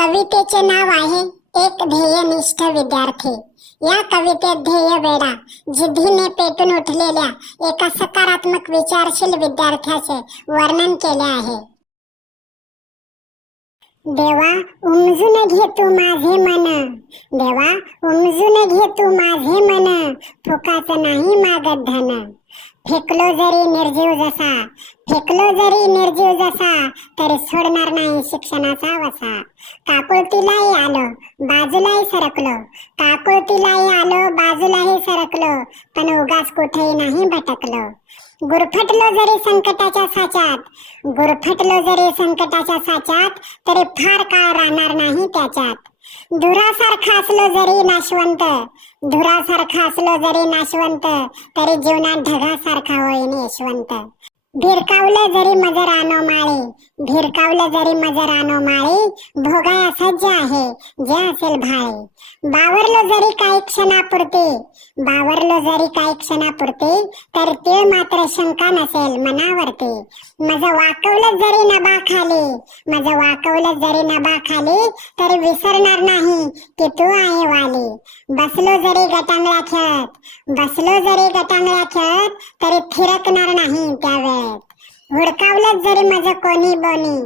कवितेचे नाव आहे एक ध्येयनिष्ठ विद्यार्थी। या कवितेत ध्येय वेडा जिद्दीने पेटून उठलेल्या एका सकारात्मक विचारशील विद्यार्थ्याचे वर्णन केले आहे। देवा उमजून घे तू माझे मन, देवा उमजून घे तू माझे मन, फुकाच नाही मागत धन। फेकलो जरी निर्जीव जसा, फेकलो जरी निर्जीव जसा, तरी सोडणार नाही शिक्षणाचा वसा। काकुळतीलाही आलो बाजूलाही सरकलो, काकुळतीलाही आलो बाजूलाही सरकलो, पण उगाच कुठेही नाही भटकलो। गुरफटलो जरी संकटाच्या साच्यात, गुरफटलो जरी संकटाच्या साच्यात, तरी फार काळ राहणार नाही त्याच्यात। धुरासारखा असलो जरी नाशवंत, धुरासारखा असलो जरी नाशवंत, तरी जीवनात ढगासारखा होईन यशवंत। भिरकावलं जरी मज रानो माळी, भिरकावलं जरी मज रानो माळी, भोगाया सज्ज आहे जे असेल भाळी। बावरलो जरी काही क्षणापुरते, बावरलो जरी काही क्षणापुरते, तर ते मात्र शंका नसेल मनावरती। मज वाकवलं जरी नभाखाली, मज वाकवलं जरी नभाखाली, तरी विसरणार नाही की तू आहे वाली। बसलो जरी गटांगळ्या खेळत, बसलो जरी गटांगळ्या खेळत, तरी थिरकणार नाही त्यावेळेत। हुडकावलं जरी मज कोणी बोनी,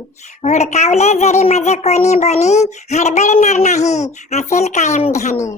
हुडकावलं जरी मज कोणी बोनी, हडबडणार नाही असेल कायम ध्यानी।